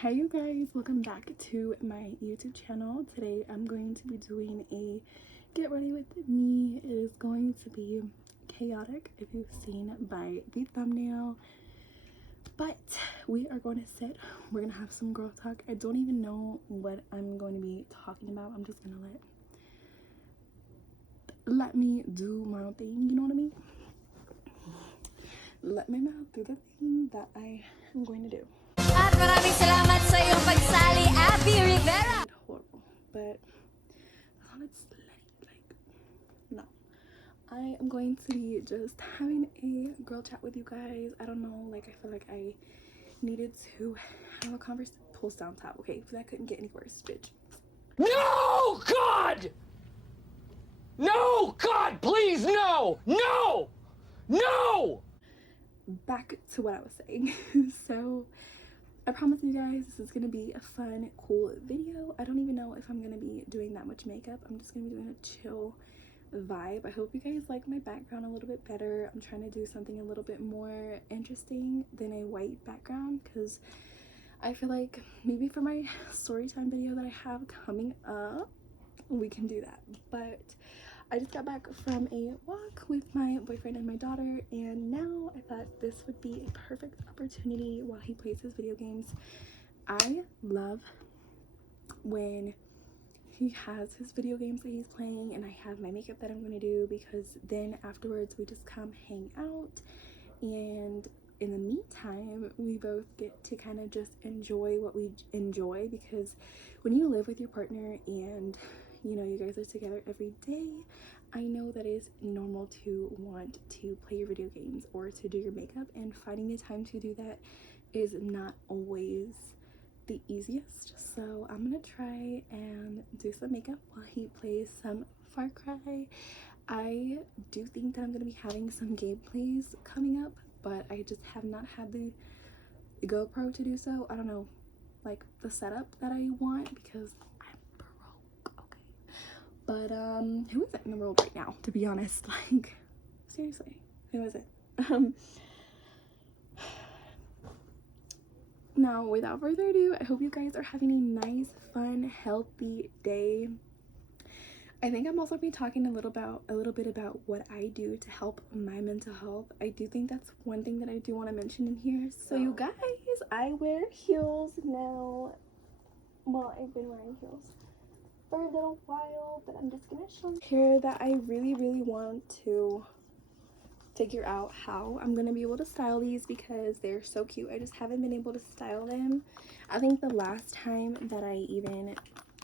Hey you guys, welcome back to my YouTube channel. Today I'm going to be doing a get ready with me. It is going to be chaotic if you've seen by the thumbnail, but we are going to sit, we're gonna have some girl talk. I don't even know what I'm going to be talking about. I'm just gonna let me do my own thing, you know what I mean? Let my mouth do the thing that I am going to do. At maraming salamat sa iyong pagsali, Abby Rivera. Horrible, but I thought it's like no. I am going to be just having a girl chat with you guys. I don't know, like I feel like I needed to have a conversation. Pulls down top. Okay, that couldn't get any worse, bitch. No, God! No, God, please, no! No! No! Back to what I was saying. So I promise you guys this is gonna be a fun, cool video. I don't even know if I'm gonna be doing that much makeup. I'm just gonna be doing a chill vibe. I hope you guys like my background a little bit better. I'm trying to do something a little bit more interesting than a white background, because I feel like maybe for my story time video that I have coming up we can do that. But I just got back from a walk with my boyfriend and my daughter, and now I thought this would be a perfect opportunity while he plays his video games. I love when he has his video games that he's playing and I have my makeup that I'm going to do, because then afterwards we just come hang out, and in the meantime we both get to kind of just enjoy what we enjoy, because when you live with your partner and you know you guys are together every day, I know that it's normal to want to play your video games or to do your makeup, and finding the time to do that is not always the easiest. So I'm gonna try and do some makeup while he plays some Far Cry. I do think that I'm gonna be having some gameplays coming up, but I just have not had the GoPro to do so. I don't know, like the setup that I want, because I'm broke, okay? But who is it in the world right now, to be honest? Like seriously, who is it? Now without further ado, I hope you guys are having a nice, fun, healthy day. I think I'm also going to be talking a little bit about what I do to help my mental health. I do think that's one thing that I do want to mention in here. So you guys, I wear heels now. Well, I've been wearing heels for a little while, but I'm just going to show you here that I really want to figure out how I'm going to be able to style these, because they're so cute. I just haven't been able to style them. I think the last time that I even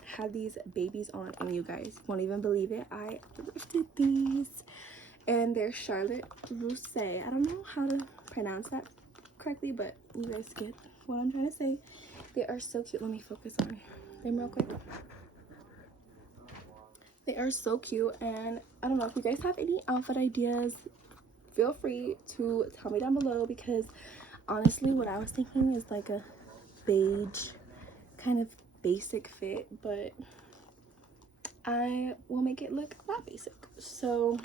had these babies on, and you guys won't even believe it, I thrifted these, and they're Charlotte Russe. I don't know how to pronounce that correctly, but you guys get what I'm trying to say. They are so cute. Let me focus on them real quick. They are so cute, and I don't know if you guys have any outfit ideas, feel free to tell me down below, because honestly what I was thinking is like a beige kind of basic fit, but I will make it look not basic. So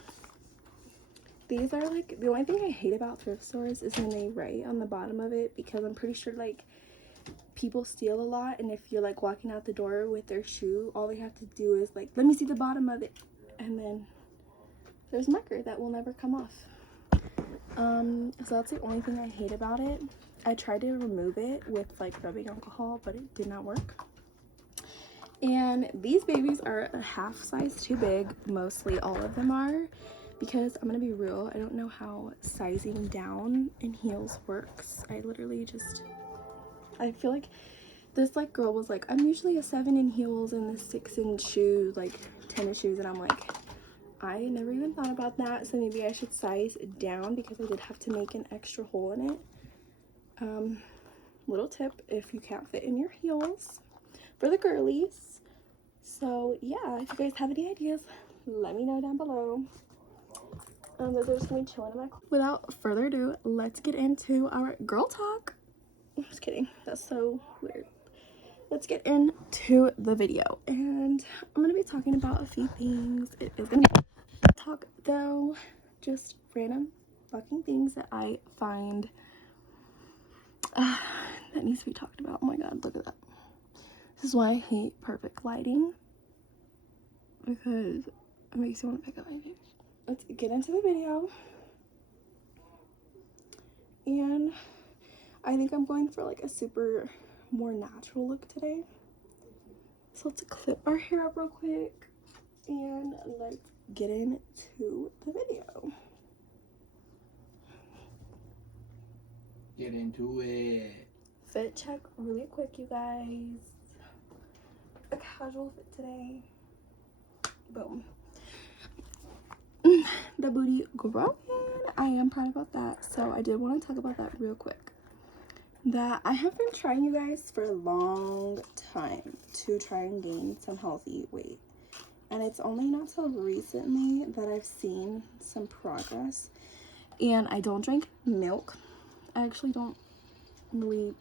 these are like, the only thing I hate about thrift stores is when they write on the bottom of it, because I'm pretty sure like people steal a lot, and if you're like walking out the door with their shoe, all they have to do is like, let me see the bottom of it, and then there's marker that will never come off. So that's the only thing I hate about it. I tried to remove it with like rubbing alcohol, but it did not work. And these babies are a half size too big. Mostly all of them are, because I'm gonna be real, I don't know how sizing down in heels works. I literally just, I feel like this like girl was like, I'm usually a 7 in heels and the 6 in shoes, like tennis shoes, and I'm like, I never even thought about that, so maybe I should size down, because I did have to make an extra hole in it. Little tip if you can't fit in your heels for the girlies. So yeah, if you guys have any ideas, let me know down below. Those are just gonna be chilling in my closet. Without further ado, let's get into our girl talk. I'm just kidding, that's so weird. Let's get into the video, and I'm gonna be talking about a few things. It is gonna be talk though, just random fucking things that I find that that needs to be talked about. Oh my god, look at that. This is why I hate perfect lighting, because it makes you want to pick up my ears. Let's get into the video. And I think I'm going for like a super more natural look today. So let's clip our hair up real quick and let's get into the video. Get into it. Fit check really quick, you guys. A casual fit today. Boom. The booty growing. I am proud about that. So I did want to talk about that real quick. That I have been trying, you guys, for a long time to try and gain some healthy weight. And it's only not till recently that I've seen some progress. And I don't drink milk. I actually don't really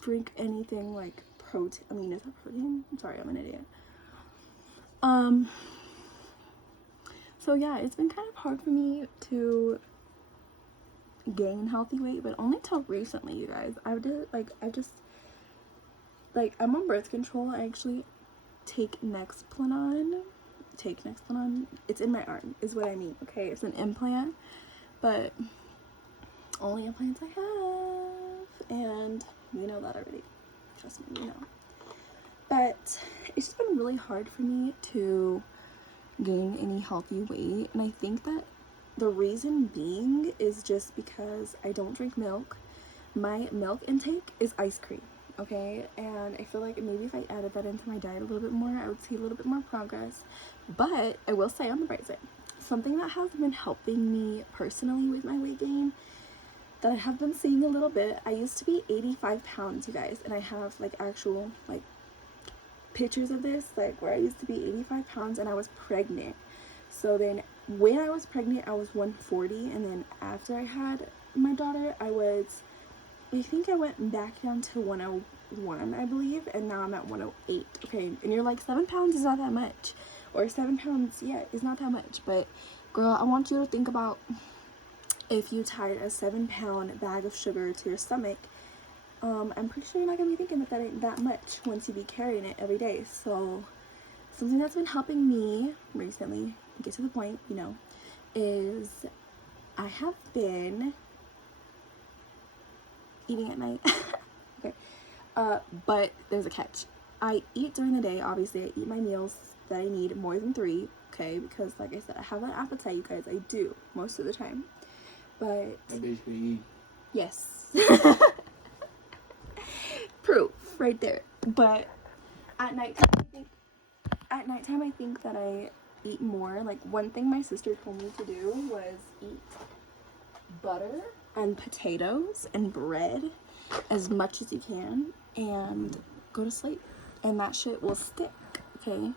drink anything like protein. I mean, is that protein? I'm sorry, I'm an idiot. So yeah, it's been kind of hard for me to gain healthy weight, but only till recently, you guys. I'm on birth control. I actually take Nexplanon. It's in my arm, is what I mean. Okay, it's an implant, but only implants I have, and you know that already. Trust me, you know. But it's just been really hard for me to gain any healthy weight, and I think that the reason being is just because I don't drink milk. My milk intake is ice cream, okay? And I feel like maybe if I added that into my diet a little bit more, I would see a little bit more progress. But I will say, on the bright side, something that has been helping me personally with my weight gain that I have been seeing a little bit. I used to be 85 pounds, you guys, and I have like actual like pictures of this, like where I used to be 85 pounds and I was pregnant. So then when I was pregnant, I was 140, and then after I had my daughter, I think I went back down to 101, I believe, and now I'm at 108. Okay, and you're like, 7 pounds is not that much, or 7 pounds, yeah, is not that much. But girl, I want you to think about if you tied a 7-pound bag of sugar to your stomach. I'm pretty sure you're not gonna be thinking that ain't that much once you be carrying it every day. So something that's been helping me recently, get to the point, you know, is I have been eating at night. Okay, but there's a catch. I eat during the day. Obviously, I eat my meals that I need, more than 3, okay, because like I said, I have an appetite, you guys. I do most of the time. But I basically eat. yes. Proof right there. But at nighttime I think that I eat more. Like, one thing my sister told me to do was eat butter and potatoes and bread as much as you can and go to sleep, and that shit will stick, okay?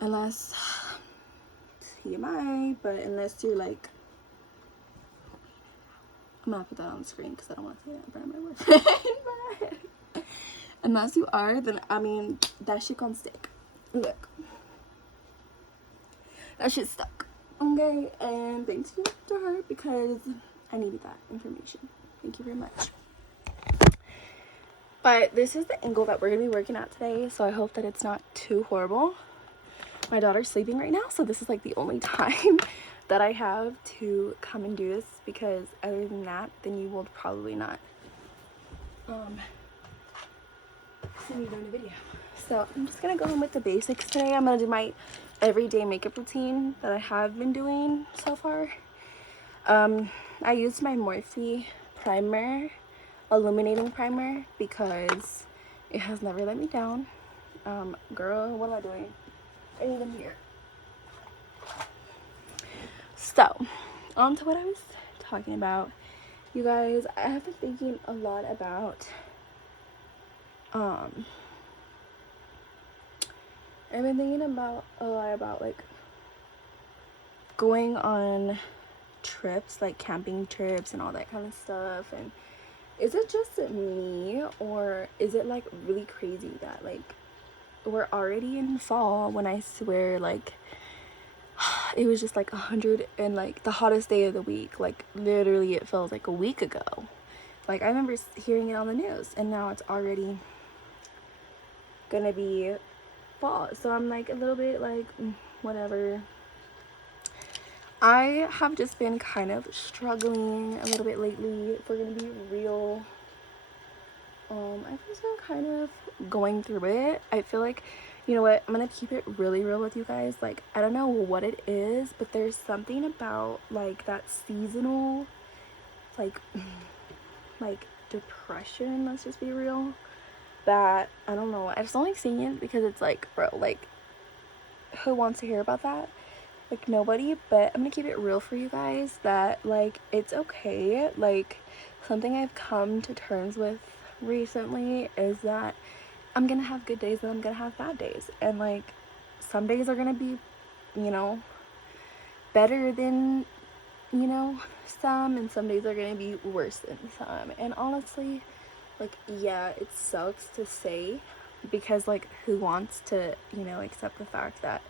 Unless TMI, but unless you're like, I'm gonna put that on the screen because I don't want to say that in front of my boyfriend. But unless you are, then I mean, that shit gonna stick. Look, that shit stuck, okay? And thanks to her, because I needed that information. Thank you very much. But this is the angle that we're gonna be working at today, so I hope that it's not too horrible. My daughter's sleeping right now, so this is like the only time that I have to come and do this, because other than that, then you will probably not see me doing a video. So I'm just gonna go home with the basics today. I'm gonna do my everyday makeup routine that I have been doing so far. I used my Morphe primer, illuminating primer, because it has never let me down. Girl, what am I doing? I need them here. So, on to what I was talking about. You guys, I have been thinking a lot about, I've been thinking about a lot about, like, going on trips, like camping trips and all that kind of stuff. And is it just me, or is it, like, really crazy that, like, we're already in fall when I swear, like, it was just like 100 and like the hottest day of the week. Like, literally it felt like a week ago. Like, I remember hearing it on the news, and now it's already gonna be fall. So I'm like a little bit like, whatever. I have just been kind of struggling a little bit lately, if we're gonna be real. I've just been kind of going through it. I feel like, you know what, I'm gonna keep it really real with you guys. Like, I don't know what it is, but there's something about like that seasonal like depression, let's just be real, that I don't know, I just don't like seeing it, because it's like, bro, like, who wants to hear about that? Like, nobody. But I'm gonna keep it real for you guys, that like, it's okay. Like, something I've come to terms with recently is that I'm gonna have good days and I'm gonna have bad days, and like, some days are gonna be, you know, better than, you know, some, and some days are gonna be worse than some. And honestly, like, yeah, it sucks to say, because like, who wants to, you know, accept the fact that,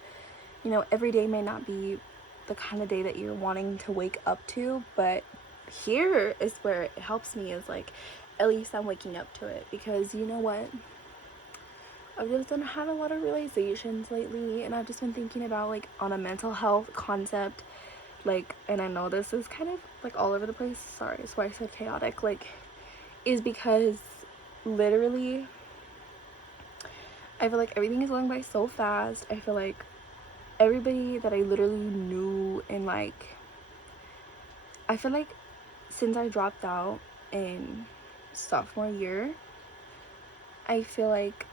you know, every day may not be the kind of day that you're wanting to wake up to. But here is where it helps me, is like, at least I'm waking up to it, because you know what, I've just been having a lot of realizations lately, and I've just been thinking about like, on a mental health concept, like, and I know this is kind of like all over the place, sorry, that's why I said chaotic, like, is because literally I feel like everything is going by so fast. I feel like everybody that I literally knew, and like, I feel like since I dropped out in sophomore year, I feel like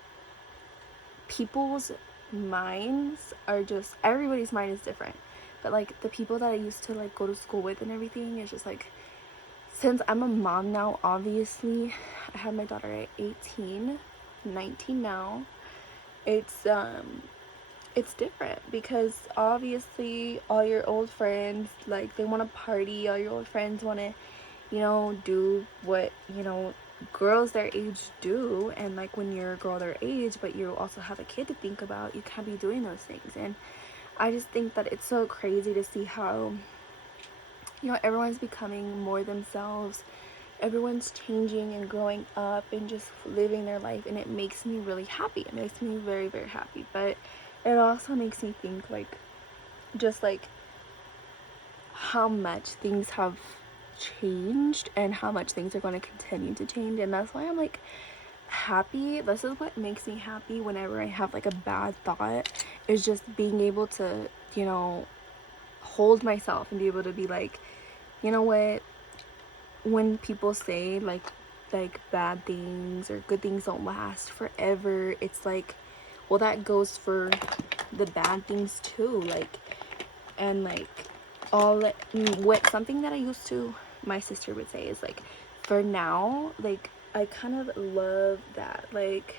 people's minds are just, everybody's mind is different, but like, the people that I used to like go to school with and everything is just like, since I'm a mom now, obviously I had my daughter at 18, 19 now, it's different, because obviously all your old friends, like, they want to party, all your old friends want to, you know, do what, you know, girls their age do. And like, when you're a girl their age but you also have a kid to think about, you can't be doing those things. And I just think that it's so crazy to see how, you know, everyone's becoming more themselves, everyone's changing and growing up and just living their life, and it makes me really happy. It makes me very, very happy. But it also makes me think, like, just like how much things have changed and how much things are going to continue to change. And that's why I'm like happy. This is what makes me happy whenever I have like a bad thought, is just being able to, you know, hold myself and be able to be like, you know what, when people say like bad things or good things don't last forever, it's like, well, that goes for the bad things too. Like, and like, all what something that I used to, my sister would say, is like, for now, like, I kind of love that, like,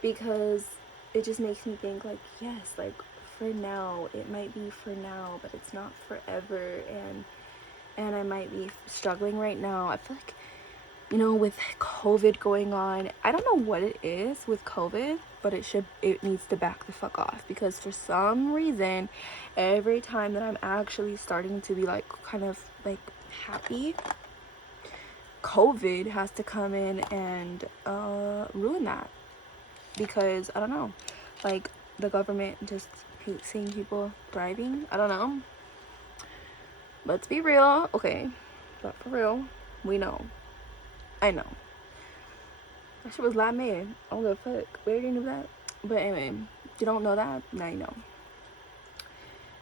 because it just makes me think like, yes, like, for now, it might be for now, but it's not forever. And I might be struggling right now. I feel like, you know, with COVID going on, I don't know what it is with COVID, but it needs to back the fuck off, because for some reason, every time that I'm actually starting to be like kind of like happy, COVID has to come in and ruin that. Because I don't know, like, the government just hates seeing people thriving. I don't know. Let's be real, okay? But for real, we know. I know. That shit was live made. I don't give a fuck. We already knew that. But anyway, you don't know that, now you know.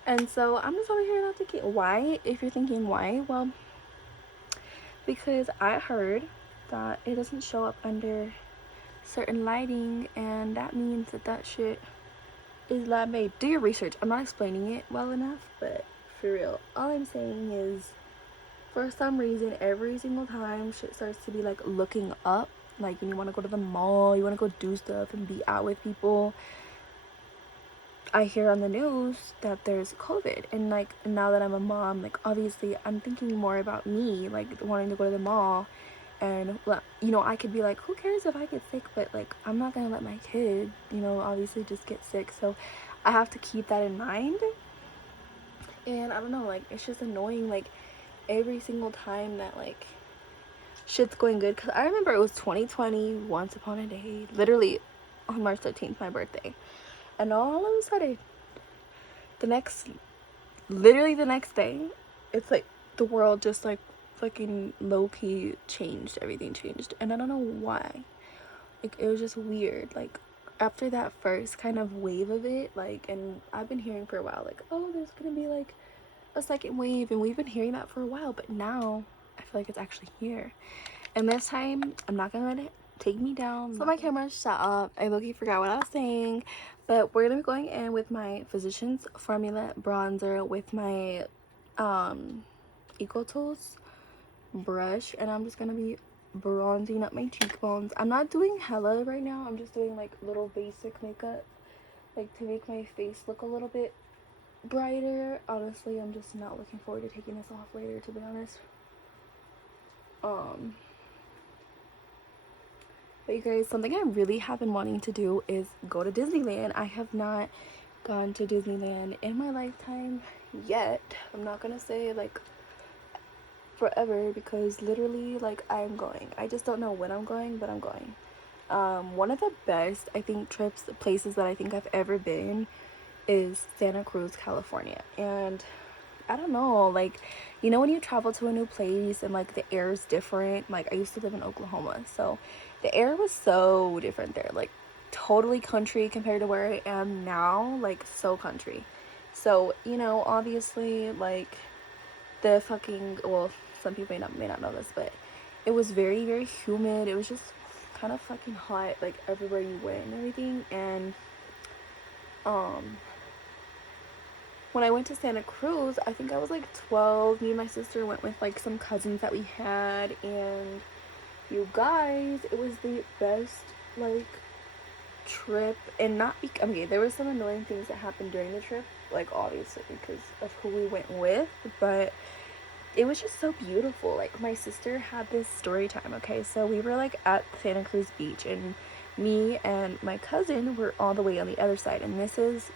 And so I'm just over here not thinking why. If you're thinking why, well, because I heard that it doesn't show up under certain lighting, and that means that shit is lab made. Do your research. I'm not explaining it well enough, but for real, all I'm saying is, for some reason, every single time shit starts to be like looking up, like when you want to go to the mall, you want to go do stuff and be out with people, I hear on the news that there's COVID. And like, now that I'm a mom, like, obviously I'm thinking more about me, like wanting to go to the mall. And, well, you know, I could be like, who cares if I get sick? But like, I'm not gonna let my kid, you know, obviously just get sick. So I have to keep that in mind. And I don't know, like, it's just annoying, like, every single time that, like, shit's going good. Because I remember it was 2020, once upon a day, literally on March 13th, my birthday. And all of a sudden, literally the next day, it's like the world just like fucking low-key changed. Everything changed. And I don't know why. Like, it was just weird. Like, after that first kind of wave of it, like, and I've been hearing for a while, like, oh, there's gonna be like a second wave, and we've been hearing that for a while, but now I feel like it's actually here. And this time I'm not gonna let it take me down. So my camera's shut up. I low-key forgot what I was saying, but we're gonna be going in with my Physicians Formula bronzer with my Eco Tools brush, and I'm just gonna be bronzing up my cheekbones. I'm not doing hella right now. I'm just doing like little basic makeup, like to make my face look a little bit brighter. Honestly, I'm just not looking forward to taking this off later, to be honest. But you guys, something I really have been wanting to do is go to Disneyland. I have not gone to Disneyland in my lifetime yet. I'm not gonna say like forever, because literally, like, I'm going. I just don't know when I'm going, but I'm going. One of the best, I think, places that I think I've ever been is Santa Cruz, California. And I don't know, like, you know when you travel to a new place and like the air is different. Like, I used to live in Oklahoma, so the air was so different there, like totally country compared to where I am now, like so country. So, you know, obviously, like, the fucking, well, some people may not know this, but it was very, very humid. It was just kind of fucking hot, like, everywhere you went and everything. And when I went to Santa Cruz, I think I was like 12. Me and my sister went with like some cousins that we had, and you guys, it was the best like trip. And not okay, there were some annoying things that happened during the trip, like obviously because of who we went with, but it was just so beautiful. Like, my sister had this story time. Okay, so we were like at Santa Cruz Beach, and me and my cousin were all the way on the other side, and this is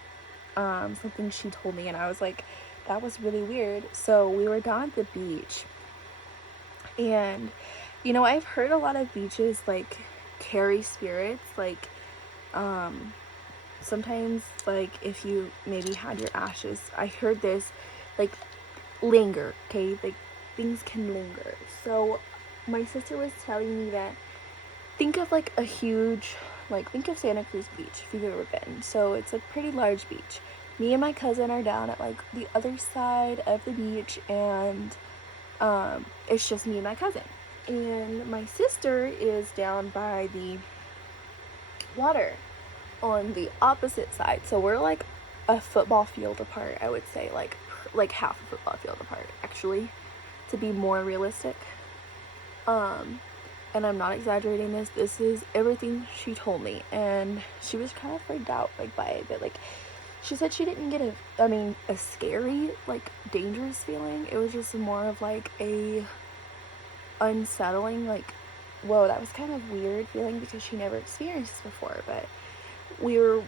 something she told me, and I was like, that was really weird. So we were down at the beach, and you know, I've heard a lot of beaches like carry spirits, like sometimes, like, if you maybe had your ashes, I heard this, like, linger. Okay, like, things can linger. So my sister was telling me that, think of like a huge, like, think of Santa Cruz Beach if you've ever been. So it's a pretty large beach. Me and my cousin are down at like the other side of the beach, and it's just me and my cousin, and my sister is down by the water on the opposite side. So we're like a football field apart, I would say, like half a football field apart, actually, to be more realistic. And I'm not exaggerating this. This is everything she told me, and she was kind of freaked out like by it, but like, she said she didn't get a scary, like, dangerous feeling. It was just more of like a unsettling, like, whoa, that was kind of weird feeling, because she never experienced this before. But me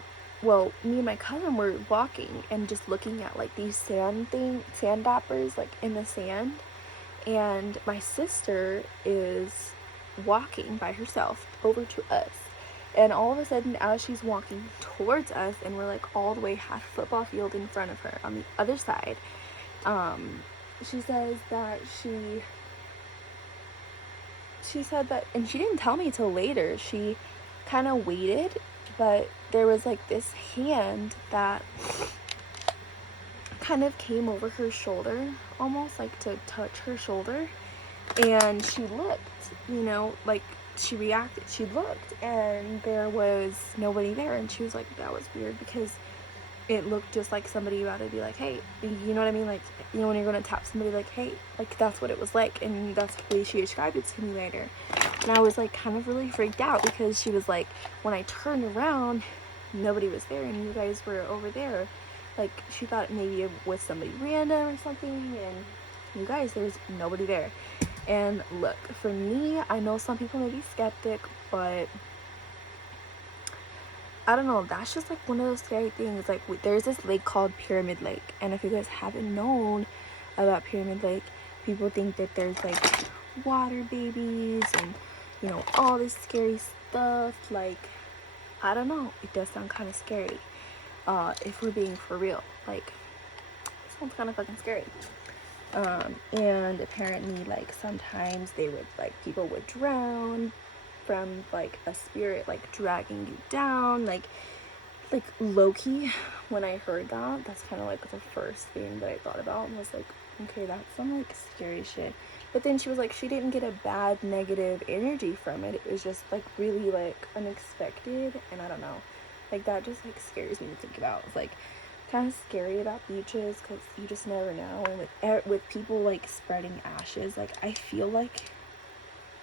and my cousin were walking and just looking at like these sand dappers like in the sand, and my sister is walking by herself over to us, and all of a sudden, as she's walking towards us, and we're like all the way half football field in front of her on the other side, she says that she said that, and she didn't tell me till later, she kind of waited, but there was like this hand that kind of came over her shoulder, almost like to touch her shoulder, and she looked, you know, like, she reacted, she looked, and there was nobody there. And she was like, that was weird, because it looked just like somebody about to be like, hey, you know what I mean, like, you know, when you're gonna tap somebody, like, hey, like, that's what it was like. And that's the way she described it to me later. And I was like kind of really freaked out, because she was like, when I turned around, nobody was there, and you guys were over there. Like, she thought maybe it was somebody random or something, and you guys, there's nobody there. And look, for me, I know some people may be skeptic, but I don't know, that's just like one of those scary things. Like, there's this lake called Pyramid Lake, and if you guys haven't known about Pyramid Lake, people think that there's like water babies and, you know, all this scary stuff. Like, I don't know, it does sound kind of scary, if we're being for real. Like, it sounds kind of fucking scary. And apparently, like, sometimes they would, like, people would drown from, like, a spirit, like, dragging you down. Like low-key, when I heard that, that's kind of like the first thing that I thought about, and was like, okay, that's some, like, scary shit. But then she was like, she didn't get a bad negative energy from it. It was just, like, really, like, unexpected, and I don't know. Like, that just, like, scares me to think about. It's, like, kind of scary about beaches, because you just never know. And with people, like, spreading ashes, like, I feel like,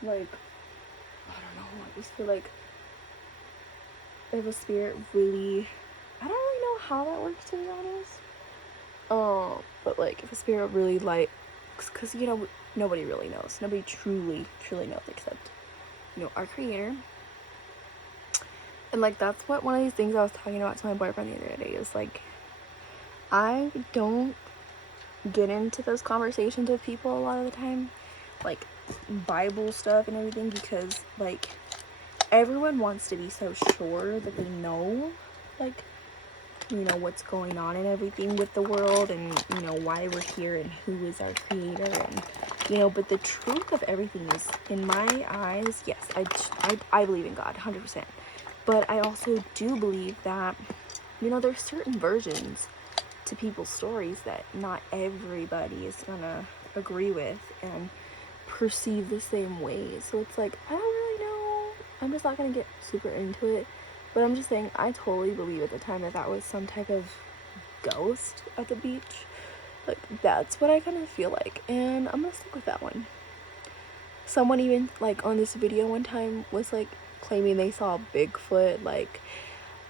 I don't know, I just feel like if a spirit really, I don't really know how that works, to be honest. But, like, if a spirit really, like, because, you know, nobody really knows. Nobody truly knows except, you know, our creator. And, like, that's what one of these things I was talking about to my boyfriend the other day is, like, I don't get into those conversations with people a lot of the time, like, Bible stuff and everything, because, like, everyone wants to be so sure that they know, like, you know, what's going on and everything with the world, and, you know, why we're here and who is our creator, and, you know, but the truth of everything is, in my eyes, yes, I believe in God 100%, but I also do believe that, you know, there's certain versions to people's stories that not everybody is gonna agree with and perceive the same way. So it's like, I don't really know, I'm just not gonna get super into it. But I'm just saying, I totally believe at the time that that was some type of ghost at the beach. Like, that's what I kind of feel like, and I'm gonna stick with that one. Someone even, like, on this video one time was, like, claiming they saw Bigfoot. Like,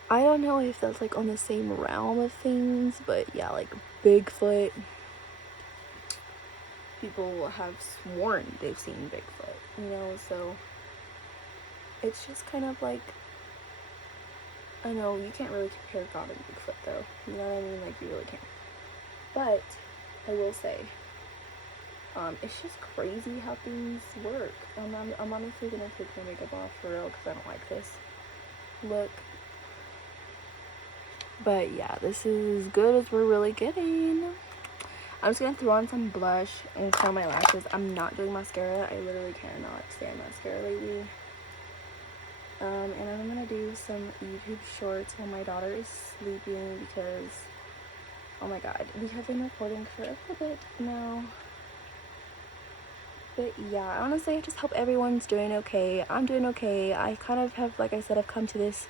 I don't know if that's, like, on the same realm of things, but yeah, like, Bigfoot, people have sworn they've seen Bigfoot, you know, so it's just kind of like, I know you can't really compare God and Bigfoot, though, you know what I mean, like, you really can't. But I will say, it's just crazy how things work. I'm honestly gonna take my makeup off for real, because I don't like this look. But yeah, this is as good as we're really getting. I'm just gonna throw on some blush and curl my lashes. I'm not doing mascara. I literally cannot stand mascara lately. And I'm gonna do some YouTube shorts while my daughter is sleeping, because, oh my god, we have been recording for a little bit now. But yeah, honestly, I just hope everyone's doing okay. I'm doing okay. I kind of have, like I said, I've come to this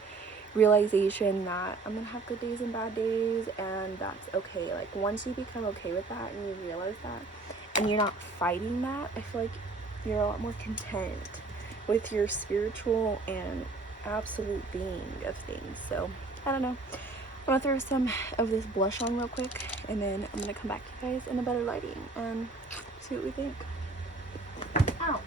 realization that I'm gonna have good days and bad days, and that's okay. Like, once you become okay with that and you realize that, and you're not fighting that, I feel like you're a lot more content with your spiritual and absolute being of things. So, I don't know. I'm gonna throw some of this blush on real quick, and then I'm gonna come back to you guys in a better lighting and see what we think. Ow.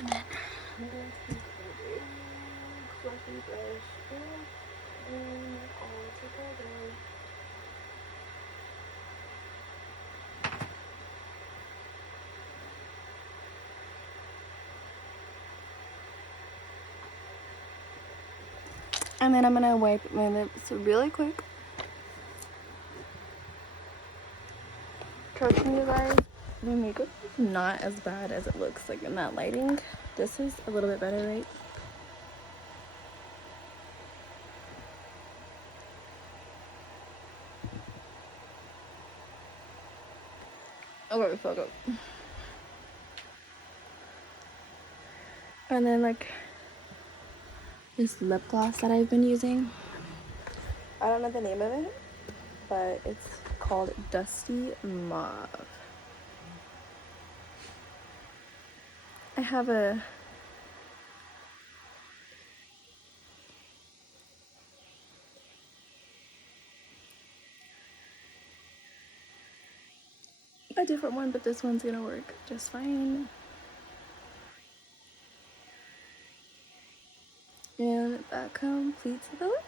And then I'm going to take a big fluffy brush and all together. And then I'm gonna wipe my lips really quick. Trust me, you guys, My makeup is not as bad as it looks like in that lighting. This is a little bit better, right? Okay, fuck up. And then like this lip gloss that I've been using. I don't know the name of it, but it's called Dusty Mauve. I have a different one, but this one's gonna work just fine. And that completes the look.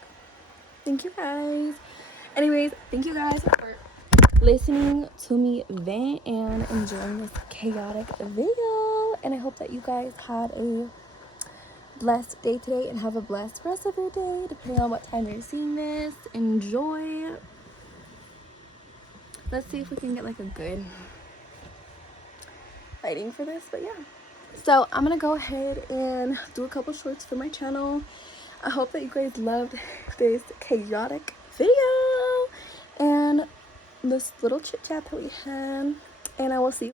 Thank you guys. Anyways, thank you guys for listening to me vent and enjoying this chaotic video. And I hope that you guys had a blessed day today and have a blessed rest of your day, depending on what time you're seeing this. Enjoy. Let's see if we can get like a good lighting for this, but yeah. So I'm gonna go ahead and do a couple shorts for my channel. I hope that you guys loved this chaotic video and this little chit chat that we had, and I will see you